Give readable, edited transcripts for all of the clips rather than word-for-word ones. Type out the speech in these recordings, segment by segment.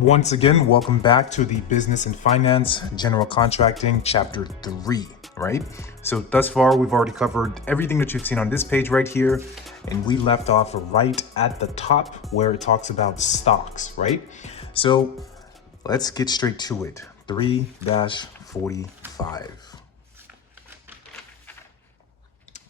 Once again, welcome back to the Business and Finance General Contracting Chapter 3, right? So thus far, we've already covered everything that you've seen on this page right here, and we left off right at the top where it talks about stocks, right? So let's get straight to it. 3-45.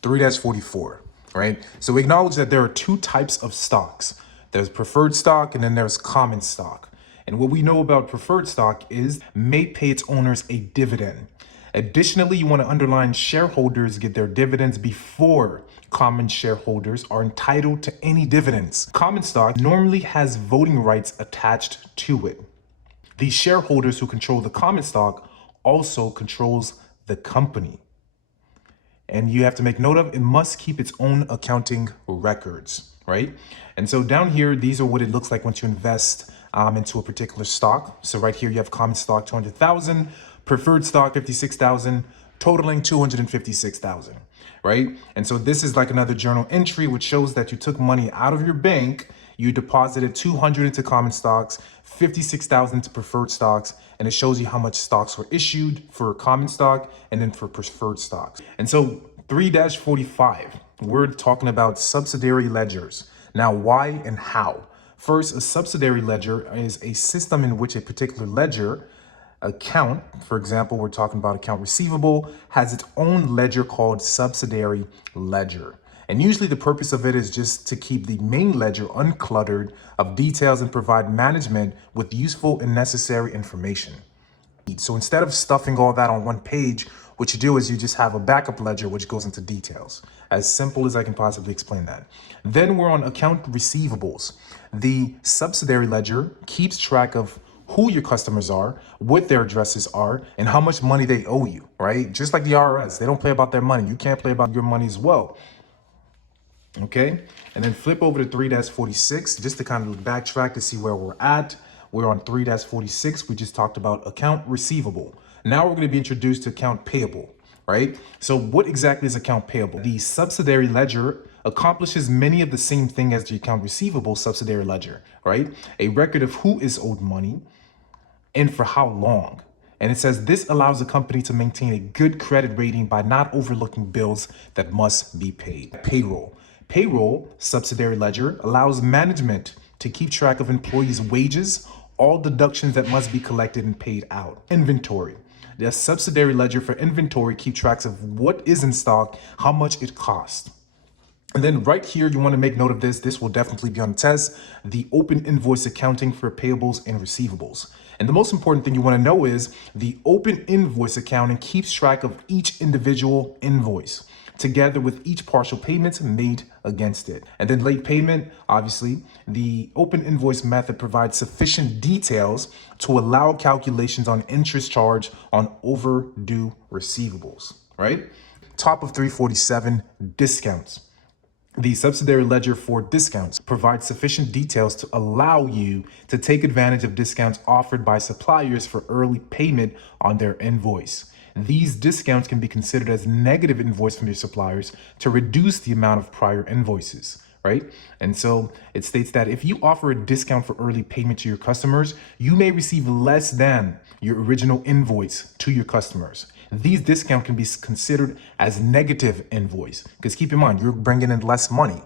3-44, right? So we acknowledge that there are two types of stocks. There's preferred stock and then there's common stock. And what we know about preferred stock is may pay its owners a dividend. Additionally, you want to underline shareholders get their dividends before common shareholders are entitled to any dividends. Common stock normally has voting rights attached to it. The shareholders who control the common stock also controls the company. And you have to make note of, it must keep its own accounting records, right? And so down here, these are what it looks like once you invest into a particular stock. So right here, you have common stock, 200,000, preferred stock, 56,000, totaling 256,000, right? And so this is like another journal entry, which shows that you took money out of your bank, you deposited 200 into common stocks, 56,000 into preferred stocks, and it shows you how much stocks were issued for common stock and then for preferred stocks. And so 3-45, we're talking about subsidiary ledgers. Now, why and how? First, a subsidiary ledger is a system in which a particular ledger account, for example, we're talking about account receivable, has its own ledger called subsidiary ledger. And usually the purpose of it is just to keep the main ledger uncluttered of details and provide management with useful and necessary information. So instead of stuffing all that on one page, what you do is you just have a backup ledger which goes into details. As simple as I can possibly explain that. Then we're on account receivables. The subsidiary ledger keeps track of who your customers are, what their addresses are, and how much money they owe you, right? Just like the IRS, they don't play about their money. You can't play about your money as well. Okay, and then flip over to 3-46 just to kind of backtrack to see where we're at. We're on 3-46. We just talked about account receivable. Now we're going to be introduced to account payable, right? So what exactly is account payable? The subsidiary ledger accomplishes many of the same thing as the account receivable subsidiary ledger, right? A record of who is owed money and for how long. And it says this allows a company to maintain a good credit rating by not overlooking bills that must be paid. Payroll. Payroll, subsidiary ledger, allows management to keep track of employees' wages, all deductions that must be collected and paid out. Inventory. The subsidiary ledger for inventory keeps track of what is in stock, how much it costs. And then right here, you want to make note of this. This will definitely be on the test. The open invoice accounting for payables and receivables. And the most important thing you want to know is the open invoice accounting keeps track of each individual invoice, together with each partial payment made against it. And then late payment, obviously, the open invoice method provides sufficient details to allow calculations on interest charge on overdue receivables, right? Top of 347, discounts. The subsidiary ledger for discounts provides sufficient details to allow you to take advantage of discounts offered by suppliers for early payment on their invoice. These discounts can be considered as negative invoice from your suppliers to reduce the amount of prior invoices, right? And so it states that if you offer a discount for early payment to your customers, you may receive less than your original invoice to your customers. These discounts can be considered as negative invoice because keep in mind, you're bringing in less money.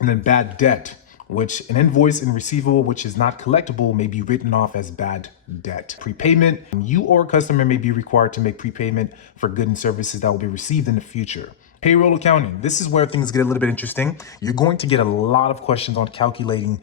And then bad debt, which an invoice and receivable which is not collectible may be written off as bad debt. Prepayment, you or a customer may be required to make prepayment for goods and services that will be received in the future. Payroll accounting, this is where things get a little bit interesting. You're going to get a lot of questions on calculating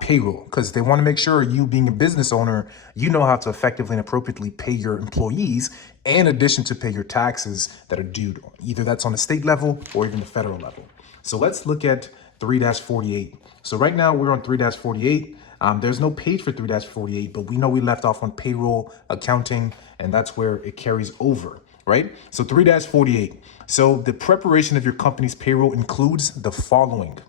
payroll because they want to make sure you being a business owner, you know how to effectively and appropriately pay your employees in addition to pay your taxes that are due. Either that's on the state level or even the federal level. So let's look at 3-48. So right now we're on 3-48. There's no page for 3-48, but we know we left off on payroll accounting, and that's where it carries over, right? So 3-48. So the preparation of your company's payroll includes the following.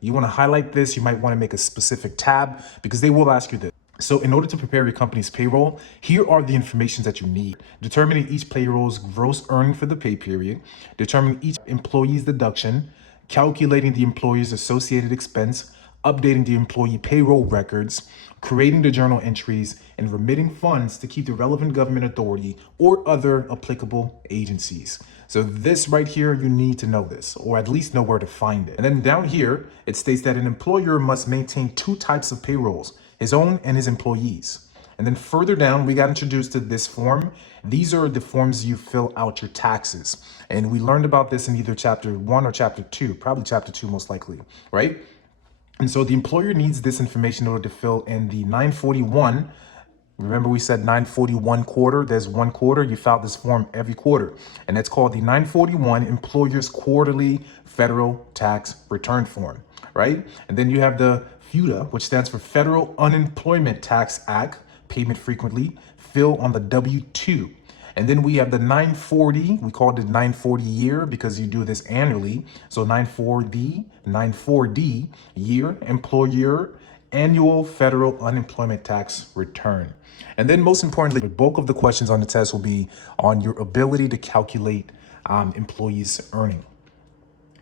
You want to highlight this. You might want to make a specific tab because they will ask you this. So in order to prepare your company's payroll, here are the information that you need. Determining each payroll's gross earning for the pay period, determining each employee's deduction, calculating the employee's associated expense, updating the employee payroll records, creating the journal entries, and remitting funds to keep the relevant government authority or other applicable agencies. So this right here, you need to know this, or at least know where to find it. And then down here, it states that an employer must maintain two types of payrolls, his own and his employees. And then further down, we got introduced to this form. These are the forms you fill out your taxes. And we learned about this in either chapter 1 or chapter 2, probably chapter 2 most likely, right? And so the employer needs this information in order to fill in the 941. Remember we said 941 quarter, there's one quarter, you file this form every quarter. And that's called the 941 Employer's Quarterly Federal Tax Return Form, right? And then you have the FUTA, which stands for Federal Unemployment Tax Act, payment frequently, fill on the W-2. And then we have the 940, we called it 940 year because you do this annually. So 940 year, employer annual federal unemployment tax return. And then most importantly, the bulk of the questions on the test will be on your ability to calculate employees' earning.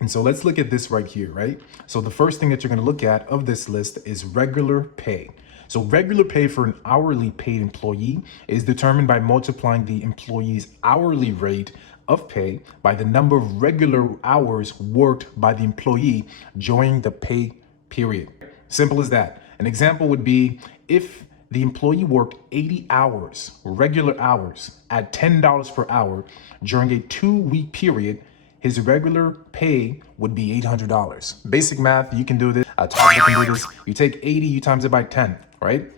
And so let's look at this right here, right? So the first thing that you're going to look at of this list is regular pay. So regular pay for an hourly paid employee is determined by multiplying the employee's hourly rate of pay by the number of regular hours worked by the employee during the pay period. Simple as that. An example would be if the employee worked 80 hours, regular hours, at $10 per hour during a 2-week period, his regular pay would be $800. Basic math, you can do this. A toddler can do this. You take 80, you times it by 10, right?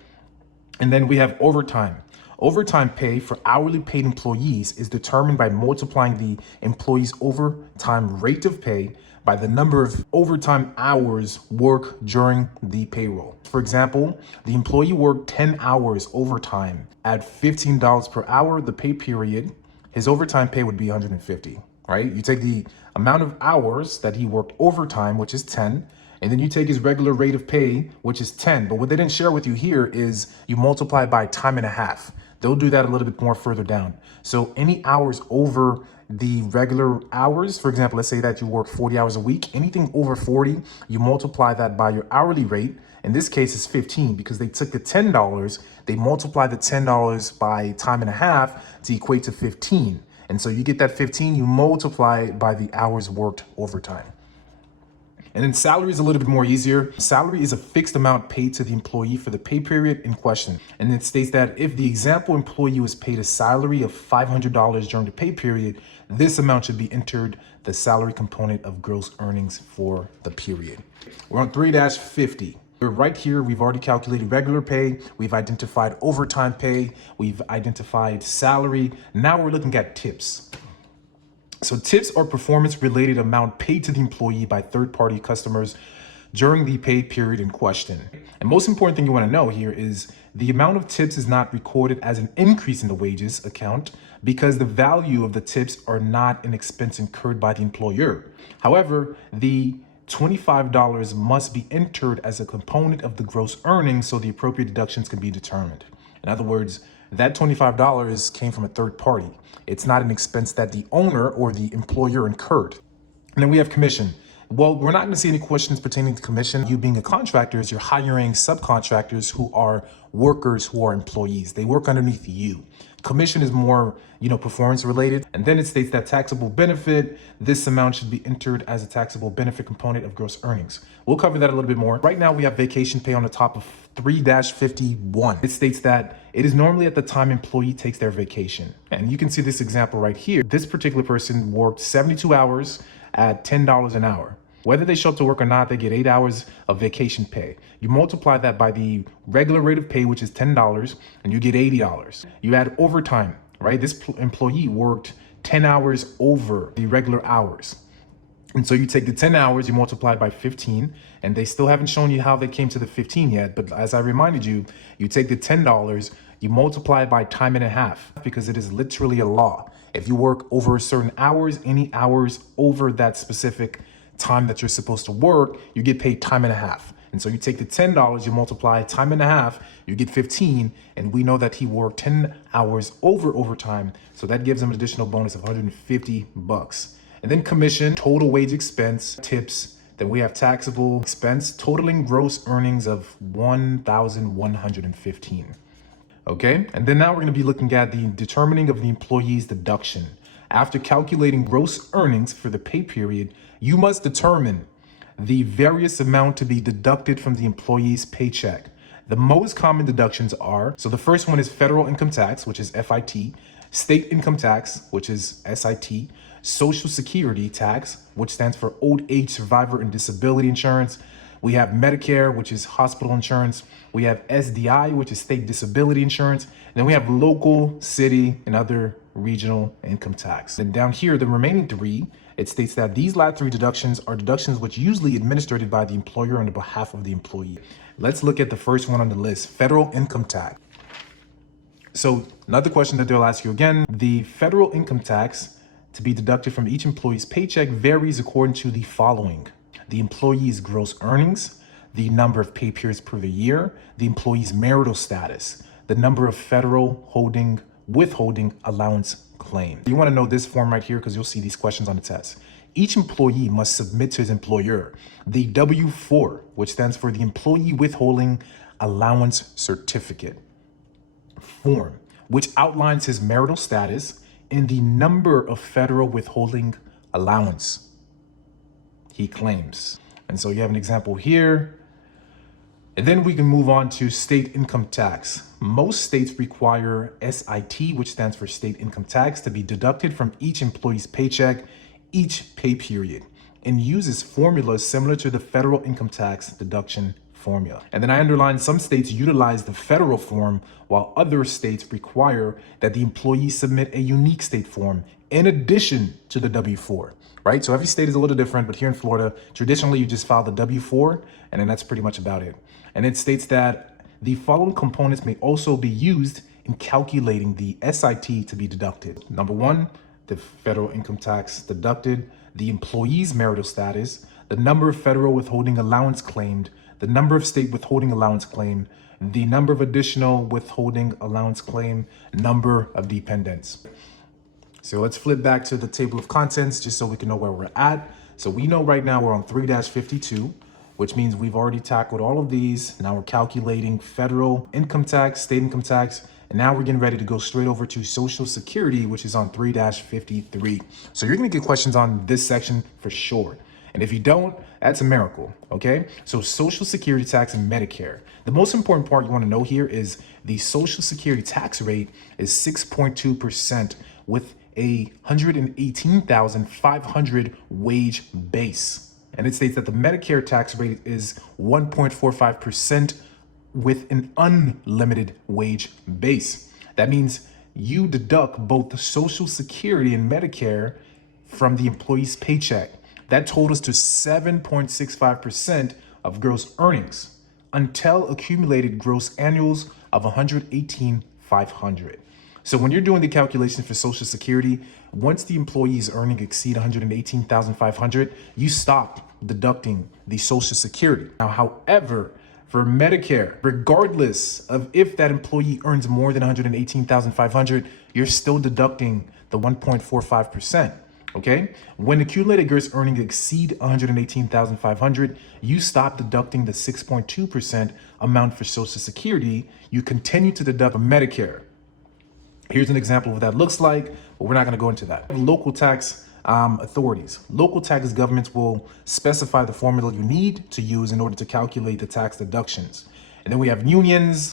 And then we have overtime. Overtime pay for hourly paid employees is determined by multiplying the employee's overtime rate of pay by the number of overtime hours worked during the payroll. For example, the employee worked 10 hours overtime at $15 per hour, the pay period, his overtime pay would be $150, right? You take the amount of hours that he worked overtime, which is 10, and then you take his regular rate of pay, which is 10. But what they didn't share with you here is you multiply by time and a half. They'll do that a little bit more further down. So any hours over the regular hours, for example, let's say that you work 40 hours a week, anything over 40, you multiply that by your hourly rate. In this case, it's 15 because they took the $10, they multiply the $10 by time and a half to equate to 15. And so you get that 15, you multiply it by the hours worked overtime. And then salary is a little bit more easier. Salary is a fixed amount paid to the employee for the pay period in question. And it states that if the example employee was paid a salary of $500 during the pay period, this amount should be entered the salary component of gross earnings for the period. We're on 3-50. Right here, we've already calculated regular pay. We've identified overtime pay. We've identified salary. Now we're looking at tips. So tips are performance-related amount paid to the employee by third-party customers during the pay period in question. And most important thing you want to know here is the amount of tips is not recorded as an increase in the wages account because the value of the tips are not an expense incurred by the employer. However, the $25 must be entered as a component of the gross earnings so the appropriate deductions can be determined. In other words, that $25 came from a third party. It's not an expense that the owner or the employer incurred. And then we have commission. Well, we're not going to see any questions pertaining to commission. You being a contractor is you're hiring subcontractors who are workers who are employees. They work underneath you. Commission is more, performance related. And then it states that taxable benefit, this amount should be entered as a taxable benefit component of gross earnings. We'll cover that a little bit more. Right now we have vacation pay on the top of 3-51. It states that it is normally at the time employee takes their vacation. And you can see this example right here. This particular person worked 72 hours at $10 an hour. Whether they show up to work or not, they get 8 hours of vacation pay. You multiply that by the regular rate of pay, which is $10, and you get $80. You add overtime, right? This employee worked 10 hours over the regular hours. And so you take the 10 hours, you multiply it by 15, and they still haven't shown you how they came to the 15 yet. But as I reminded you, you take the $10, you multiply it by time and a half because it is literally a law. If you work over certain hours, any hours over that specific time that you're supposed to work, you get paid time and a half. And so you take the $10, you multiply time and a half, you get 15, and we know that he worked 10 hours over overtime, so that gives him an additional bonus of $150. And then commission, total wage expense, tips, Then we have taxable expense totaling gross earnings of 1,115. Okay, and then now we're going to be looking at the determining of the employee's deduction. After calculating gross earnings for the pay period, you must determine the various amount to be deducted from the employee's paycheck. The most common deductions are, so the first one is federal income tax, which is FIT, state income tax, which is SIT, social security tax, which stands for old age survivor and disability insurance. We have Medicare, which is hospital insurance. We have SDI, which is state disability insurance. And then we have local, city, and other regional income tax. And down here, the remaining three, it states that these last three deductions are deductions which usually administered by the employer on the behalf of the employee. Let's look at the first one on the list, federal income tax. So another question that they'll ask you again, the federal income tax to be deducted from each employee's paycheck varies according to the following: the employee's gross earnings, the number of pay periods per the year, the employee's marital status, the number of federal withholding allowance claim. You want to know this form right here because you'll see these questions on the test. Each employee must submit to his employer the W-4, which stands for the Employee Withholding Allowance Certificate form, which outlines his marital status and the number of federal withholding allowance he claims. And so you have an example here. And then we can move on to state income tax. Most states require SIT, which stands for state income tax, to be deducted from each employee's paycheck each pay period, and uses formulas similar to the federal income tax deduction formula. And then I underlined some states utilize the federal form, while other states require that the employee submit a unique state form in addition to the W-4, right? So every state is a little different, but here in Florida, traditionally you just file the W-4, and then that's pretty much about it. And it states that the following components may also be used in calculating the SIT to be deducted. Number one, the federal income tax deducted, the employee's marital status, the number of federal withholding allowance claimed, the number of state withholding allowance claimed, the number of additional withholding allowance claimed, number of dependents. So let's flip back to the table of contents just so we can know where we're at. So we know right now we're on 3-52, which means we've already tackled all of these. Now we're calculating federal income tax, state income tax, and now we're getting ready to go straight over to Social Security, which is on 3-53. So you're gonna get questions on this section for sure. And if you don't, that's a miracle, okay? So Social Security tax and Medicare. The most important part you wanna know here is the Social Security tax rate is 6.2% with a 118,500 wage base. And it states that the Medicare tax rate is 1.45% with an unlimited wage base. That means you deduct both the Social Security and Medicare from the employee's paycheck. That totals to 7.65% of gross earnings until accumulated gross annuals of 118,500. So when you're doing the calculation for Social Security, once the employee's earning exceed 118,500, you stop deducting the Social Security. Now, however, for Medicare, regardless of if that employee earns more than 118,500, you're still deducting the 1.45%. Okay? When accumulated gross earnings exceed 118,500, you stop deducting the 6.2% amount for Social Security. You continue to deduct for Medicare. Here's an example of what that looks like, but we're not going to go into that. Local tax authorities. Local tax governments will specify the formula you need to use in order to calculate the tax deductions. And then we have unions.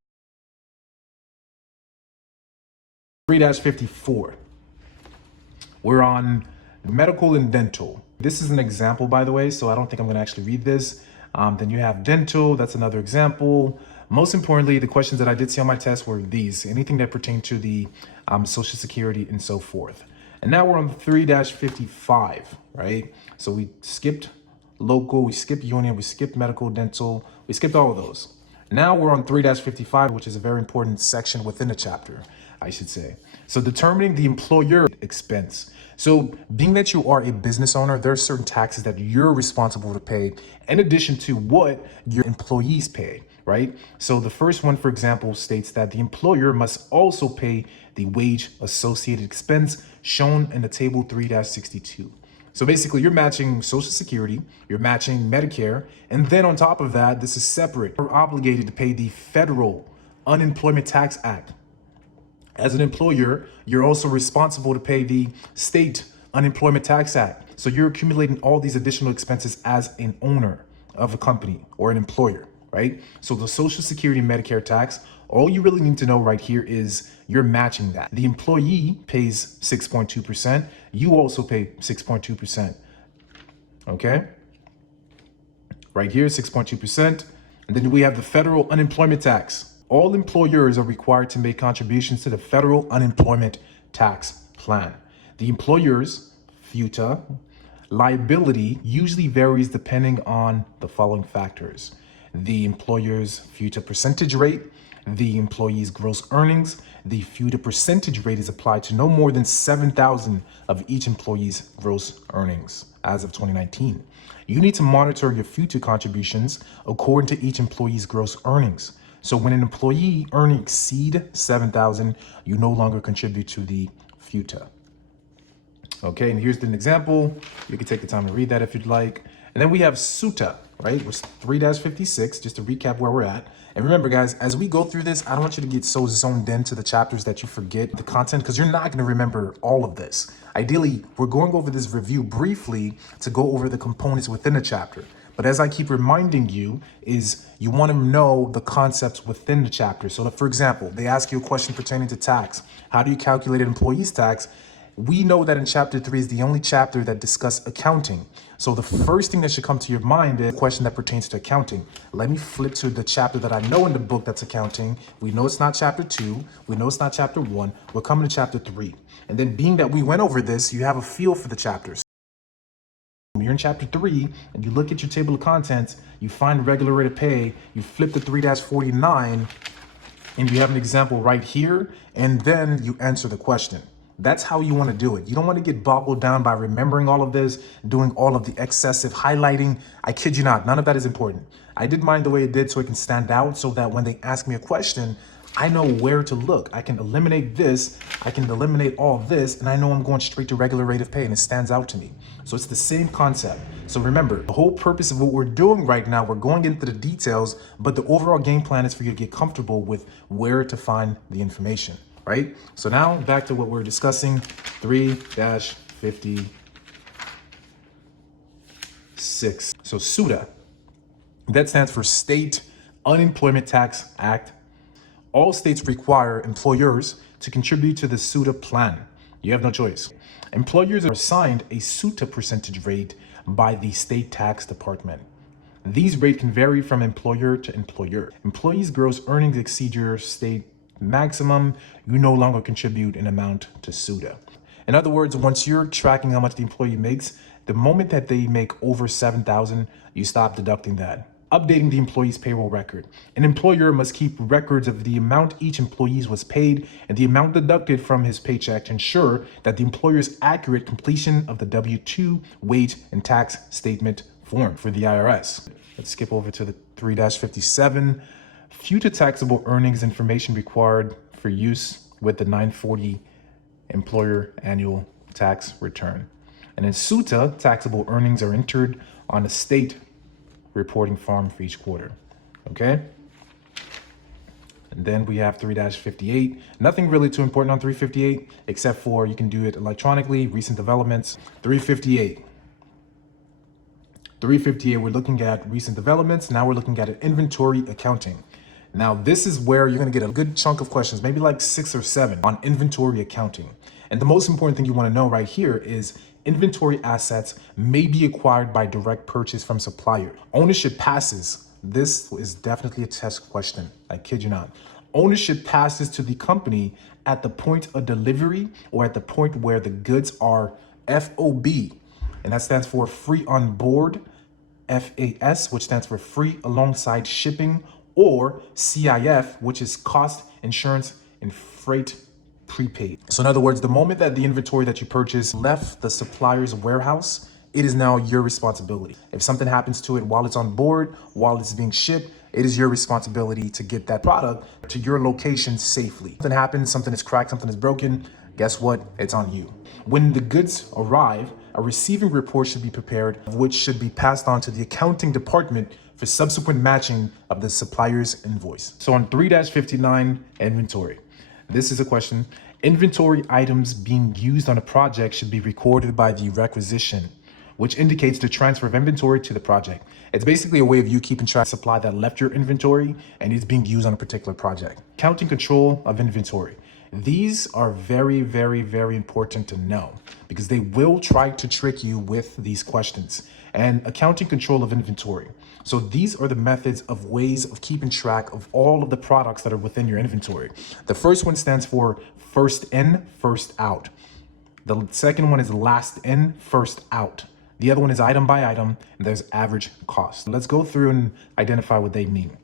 3-54. We're on medical and dental. This is an example, by the way, so I don't think I'm going to actually read this. Then you have dental. That's another example. Most importantly, the questions that I did see on my test were these, anything that pertained to the Social Security and so forth. And now we're on 3-55, right? So we skipped local, we skipped union, we skipped medical, dental, we skipped all of those. Now we're on 3-55, which is a very important section within the chapter, I should say. So determining the employer expense. So being that you are a business owner, there are certain taxes that you're responsible to pay in addition to what your employees pay, right? So the first one, for example, states that the employer must also pay the wage associated expense shown in the table 3-62. So basically, you're matching Social Security, you're matching Medicare, and then on top of that, this is separate. You're obligated to pay the Federal Unemployment Tax Act. As an employer, you're also responsible to pay the State Unemployment Tax Act. So you're accumulating all these additional expenses as an owner of a company or an employer, right? So the Social Security and Medicare tax, all you really need to know right here is you're matching that. The employee pays 6.2%. You also pay 6.2%. Okay? Right here, 6.2%. And then we have the federal unemployment tax. All employers are required to make contributions to the federal unemployment tax plan. The employer's FUTA liability usually varies depending on the following factors: the employer's FUTA percentage rate, the employee's gross earnings. The FUTA percentage rate is applied to no more than 7,000 of each employee's gross earnings as of 2019. You need to monitor your FUTA contributions according to each employee's gross earnings. So when an employee earnings exceed 7,000, you no longer contribute to the FUTA. Okay, and here's an example. You can take the time to read that if you'd like. And then we have SUTA, right? We're 3-56, just to recap where we're at. And remember, guys, as we go through this, I don't want you to get so zoned into the chapters that you forget the content, because you're not going to remember all of this. Ideally, we're going over this review briefly to go over the components within the chapter. But as I keep reminding you, is you want to know the concepts within the chapter. So, for example, they ask you a question pertaining to tax. How do you calculate an employee's tax? We know that in chapter 3 is the only chapter that discusses accounting. So the first thing that should come to your mind is a question that pertains to accounting. Let me flip to the chapter that I know in the book that's accounting. We know it's not chapter 2. We know it's not chapter 1. We're coming to chapter 3. And then being that we went over this, you have a feel for the chapters. You're in chapter 3 and you look at your table of contents, you find regular rate of pay, you flip to 3-49, and you have an example right here, and then you answer the question. That's how you want to do it. You don't want to get boggled down by remembering all of this, doing all of the excessive highlighting. I kid you not, none of that is important. I did mine the way it did so it can stand out, so that when they ask me a question, I know where to look. I can eliminate this, I can eliminate all this, and I know I'm going straight to regular rate of pay, and it stands out to me. So it's the same concept. So remember, the whole purpose of what we're doing right now, we're going into the details, but the overall game plan is for you to get comfortable with where to find the information, right? So now back to what we're discussing, 3-56. So SUTA, that stands for State Unemployment Tax Act. All states require employers to contribute to the SUTA plan. You have no choice. Employers are assigned a SUTA percentage rate by the state tax department. These rates can vary from employer to employer. Employees' gross earnings exceed your state maximum, you no longer contribute an amount to SUTA. In other words, once you're tracking how much the employee makes, the moment that they make over 7,000, you stop deducting that. Updating the employee's payroll record. An employer must keep records of the amount each employee was paid and the amount deducted from his paycheck to ensure that the employer's accurate completion of the W-2 wage and tax statement form for the IRS. Let's skip over to the 3-57. Future taxable earnings information required for use with the 940 employer annual tax return. And in SUTA, taxable earnings are entered on a state reporting form for each quarter. Okay? And then we have 3-58. Nothing really too important on 358, except for you can do it electronically, recent developments. 358. 358, we're looking at recent developments. Now we're looking at an inventory accounting. Now, this is where you're going to get a good chunk of questions, maybe like 6 or 7 on inventory accounting. And the most important thing you want to know right here is inventory assets may be acquired by direct purchase from supplier. Ownership passes. This is definitely a test question. I kid you not. Ownership passes to the company at the point of delivery or at the point where the goods are FOB. And that stands for free on board, FAS, which stands for free alongside shipping, or CIF, which is cost, insurance, and freight prepaid. So in other words, the moment that the inventory that you purchased left the supplier's warehouse, it is now your responsibility. If something happens to it while it's on board, while it's being shipped, it is your responsibility to get that product to your location safely. Something happens, something is cracked, something is broken, guess what? It's on you. When the goods arrive, a receiving report should be prepared, which should be passed on to the accounting department for subsequent matching of the supplier's invoice. So on 3-59, inventory. This is a question. Inventory items being used on a project should be recorded by the requisition, which indicates the transfer of inventory to the project. It's basically a way of you keeping track of supply that left your inventory and is being used on a particular project. Counting control of inventory. These are very, very, very important to know because they will try to trick you with these questions. And accounting control of inventory. So these are the methods of ways of keeping track of all of the products that are within your inventory. The first one stands for first in, first out. The second one is last in, first out. The other one is item by item, and there's average cost. Let's go through and identify what they mean.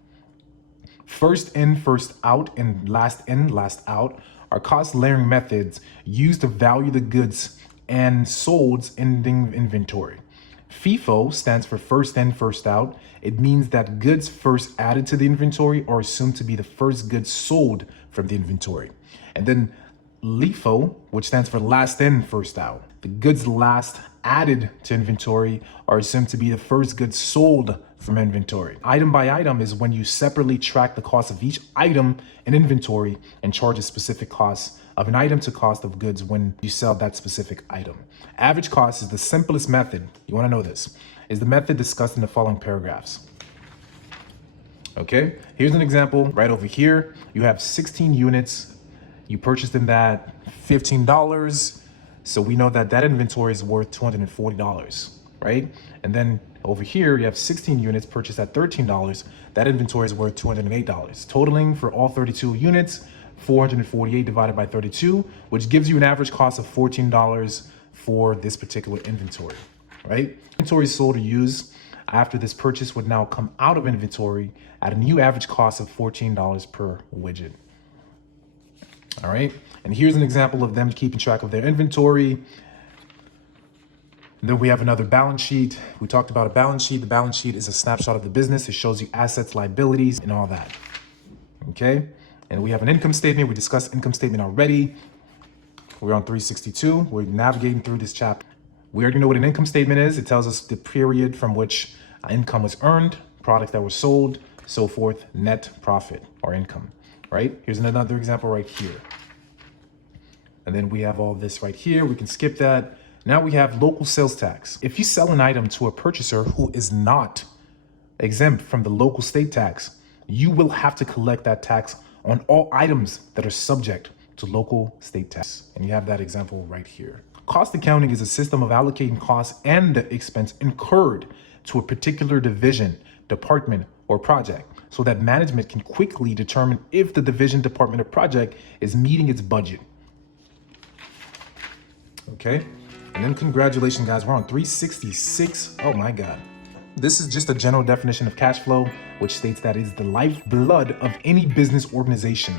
First in, first out, and last in, last out are cost layering methods used to value the goods and sold ending inventory. FIFO stands for first in, first out. It means that goods first added to the inventory are assumed to be the first goods sold from the inventory. And then LIFO, which stands for last in, first out. The goods last added to inventory are assumed to be the first goods sold from inventory. Item by item is when you separately track the cost of each item in inventory and charge a specific cost of an item to cost of goods when you sell that specific item. Average cost is the simplest method. You want to know this, is the method discussed in the following paragraphs. Okay, here's an example right over here. You have 16 units. You purchased them at $15. So we know that that inventory is worth $240, right? And then over here, you have 16 units purchased at $13. That inventory is worth $208. Totaling for all 32 units, 448 divided by 32, which gives you an average cost of $14 for this particular inventory, right? Inventory sold or used after this purchase would now come out of inventory at a new average cost of $14 per widget. All right, and here's an example of them keeping track of their inventory. And then we have another balance sheet. We talked about a balance sheet. The balance sheet is a snapshot of the business. It shows you assets, liabilities, and all that. Okay, and we have an income statement. We discussed income statement already. We're on 362. We're navigating through this chapter. We already know what an income statement is. It tells us the period from which income was earned, products that were sold, so forth, net profit or income. Right? Here's another example right here. And then we have all this right here. We can skip that. Now we have local sales tax. If you sell an item to a purchaser who is not exempt from the local state tax, you will have to collect that tax on all items that are subject to local state tax. And you have that example right here. Cost accounting is a system of allocating costs and the expense incurred to a particular division, department, or project, so that management can quickly determine if the division, department, or project is meeting its budget. Okay, and then congratulations, guys. We're on 366. Oh my God. This is just a general definition of cash flow, which states that it is the lifeblood of any business organization.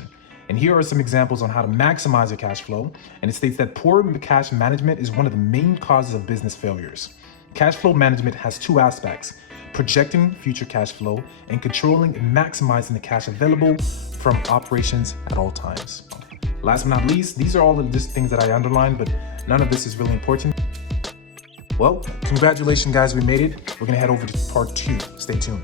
And here are some examples on how to maximize your cash flow. And it states that poor cash management is one of the main causes of business failures. Cash flow management has two aspects: projecting future cash flow and controlling and maximizing the cash available from operations at all times. Last but not least, these are all the things that I underlined, but none of this is really important. Well, congratulations, guys, we made it. We're gonna head over to part 2. Stay tuned.